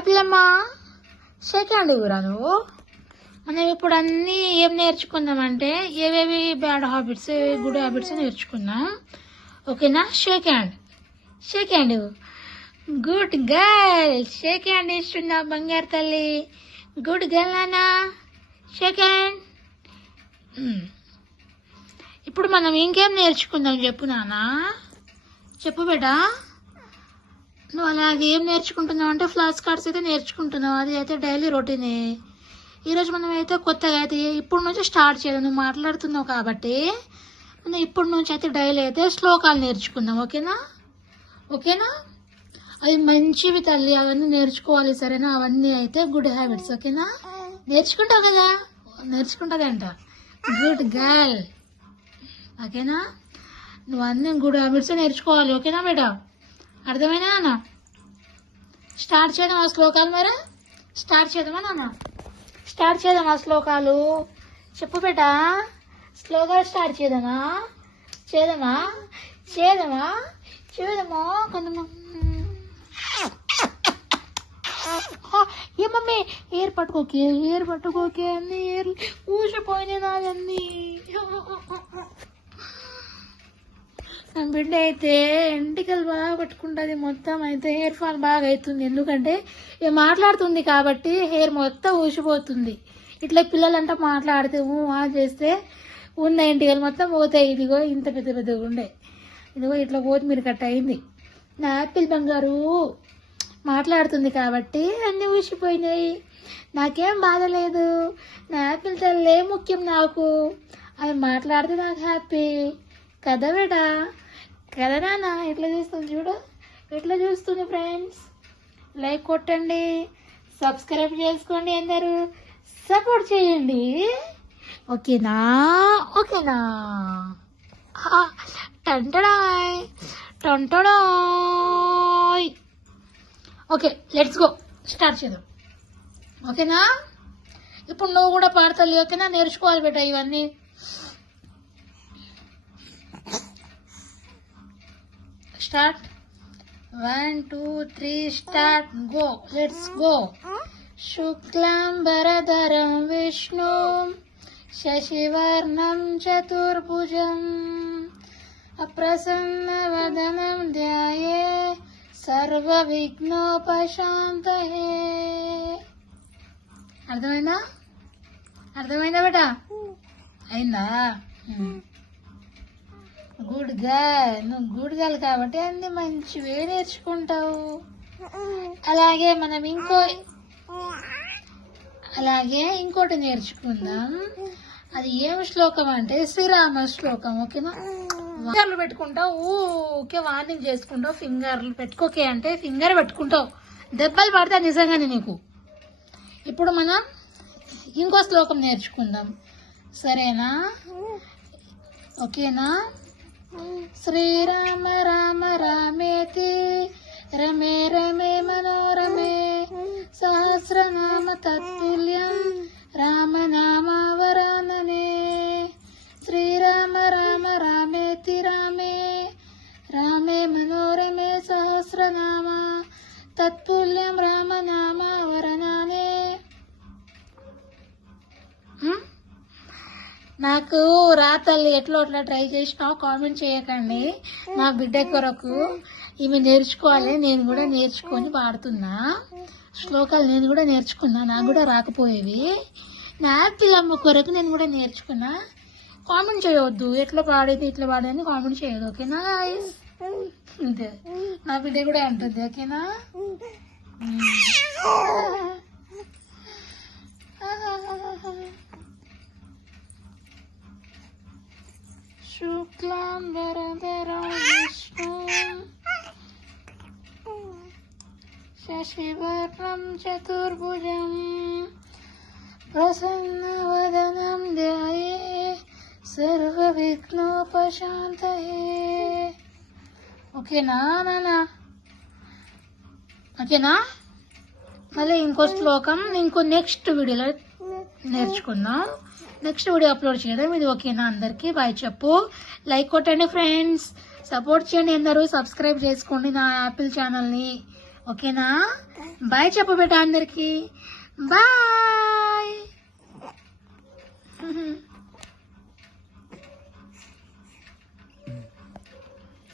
Apple అమ్మా second ఇవ్వరా నువ్వు. మనం ఇప్పుడు అన్నీ ఏం నేర్చుకుందామంటే ఏవేవి బ్యాడ్ హ్యాబిట్స్ గుడ్ హ్యాబిట్స్ నేర్చుకుందాం. ఓకేనా? Shake hand good girl. Shake hand ఇస్తున్నా బంగారు తల్లి. గుడ్ గర్ల్ నానా. Shake hand. ఇప్పుడు మనం ఇంకేం నేర్చుకుందాం చెప్పు నానా. చెప్పు బేటా. నువ్వు అలాగే ఏం నేర్చుకుంటున్నావు అంటే ఫ్లాష్ కార్డ్స్ అయితే నేర్చుకుంటున్నావు. అది అయితే డైలీ రొటీనే. ఈరోజు మనం అయితే కొత్తగా అయితే ఇప్పుడు నుంచి స్టార్ట్ చేయాలి. నువ్వు మాట్లాడుతున్నావు కాబట్టి మనం ఇప్పటి నుంచి అయితే డైలీ అయితే శ్లోకాలు నేర్చుకుందాం. ఓకేనా? అవి మంచివి తల్లి, అవన్నీ నేర్చుకోవాలి సరేనా? అవన్నీ అయితే గుడ్ హ్యాబిట్స్. ఓకేనా? నేర్చుకుంటావు కదా? నేర్చుకుంటుందంట. Good girl. ఓకేనా? నువ్వు అన్నీ గుడ్ హ్యాబిట్స్ నేర్చుకోవాలి. ఓకేనా బేటా? అర్థమైనా నాన్న? స్టార్ట్ చేద్దాం ఆ శ్లోకాలు. మరి స్టార్ట్ చేద్దామా నాన్న? స్టార్ట్ చేద్దాం ఆ శ్లోకాలు. చెప్పు బేటా. శ్లోకాలు స్టార్ట్ చేద్దామా? కొంతమంది ఏ మమ్మీ ఏర్ పట్టుకోకే అన్ని ఏర్లు ఊసిపోయినాయి నావన్నీ. నా బిడ్డ అయితే ఎంటికలు బాగా పట్టుకుంటుంది. మొత్తం అయితే హెయిర్ ఫాల్ బాగా అవుతుంది. ఎందుకంటే ఇక మాట్లాడుతుంది కాబట్టి హెయిర్ మొత్తం ఊసిపోతుంది. ఇట్లా పిల్లలంతా మాట్లాడితే చేస్తే ఉన్న ఎంటికలు మొత్తం పోతాయి. ఇదిగో ఇంత పెద్దగా ఉండే, ఇదిగో ఇట్లా పోతే మీరు కట్ అయింది. నా యాపిల్ బంగారు మాట్లాడుతుంది కాబట్టి అన్నీ ఊసిపోయినాయి. నాకేం బాధ లేదు. నా యాపిల్ తల్లే ముఖ్యం నాకు. అవి మాట్లాడితే నాకు హ్యాపీ కదా బేటా? కదా నాన్న? ఎట్లా చూస్తుంది చూడు, ఎట్లా చూస్తుంది. ఫ్రెండ్స్ లైక్ కొట్టండి, సబ్స్క్రైబ్ చేసుకోండి, అందరూ సపోర్ట్ చేయండి. ఓకేనా? టంటడాయ్. Okay, let's go. స్టార్ట్ చేద్దాం. ఓకేనా? ఇప్పుడు నువ్వు కూడా పాడతాలి. ఓకేనా? నేర్చుకోవాలి బేటా ఇవన్నీ. Start. 1 2 3 start. Go. Let's go. శుక్లాంబరధరం విష్ణు శశివర్ణం చతుర్భుజం అప్రసన్నవదనం ధ్యాయే సర్వ విఘ్నోపశాంతయే. అర్థమైందా బేటా? అయిందా? Good girl. నువ్వు గుడ్ గర్ల్ కాబట్టి అన్ని మంచివే నేర్చుకుంటావు. అలాగే మనం ఇంకోటి నేర్చుకుందాం. అది ఏం శ్లోకం అంటే శ్రీరామ శ్లోకం. ఓకేనా? ఫింగర్లు పెట్టుకుంటావు, ఊకే వార్నింగ్ చేసుకుంటావు. ఫింగర్లు పెట్టుకోకే అంటే ఫింగర్ పెట్టుకుంటావు, దెబ్బలు పడతాయి నిజంగానే నీకు. ఇప్పుడు మనం ఇంకో శ్లోకం నేర్చుకుందాం. సరేనా? ఓకేనా? శ్రీరామ రామ రామేతి రమే రమే మనోరమే సహస్రనామ తత్తుల్యం రామనామావరాననే. శ్రీరామ రామ రామేతి రమే రామే మనోరమే సహస్రనామ తత్తుల్యం రామనామావరణానే. నాకు రాతల్లి ఎట్లా అట్లా ట్రై చేసినావు కామెంట్ చేయకండి. నా బిడ్డ కొరకు ఇవి నేర్చుకోవాలి. నేను కూడా నేర్చుకొని పాడుతున్నా శ్లోకాలు. నేను కూడా నేర్చుకున్నా, నాకు కూడా రాకపోయేవి. నా యాపిల్ అమ్మ కొరకు నేను కూడా నేర్చుకున్నా. కామెంట్ చేయవద్దు ఎట్లా పాడేది ఇట్లా పాడేది కామెంట్ చేయదు. ఓకేనా? అంతే, నా బిడ్డ కూడా అంటుంది. ఓకేనా? శుక్లాంబరధరం విష్ణు శశివర్ణం చతుర్భుజం ప్రసన్నవదనం ధ్యాయే సర్వ విఘ్నోపశాంతయే. ఓకేనా నాన్న? ఓకేనా? మళ్ళీ ఇంకో శ్లోకం నెక్స్ట్ వీడియోలో నేర్చుకుందాం. నెక్స్ట్ వీడియో అప్లోడ్ చేయడం ఇది. ఓకేనా? అందరికీ బాయ్ చెప్పు. లైక్ కొట్టండి ఫ్రెండ్స్, సపోర్ట్ చేయండి అందరూ. సబ్స్క్రైబ్ చేసుకోండి నా యాపిల్ ఛానల్ని. ఓకేనా? బాయ్ చెప్పు బేటా అందరికి. బాయ్.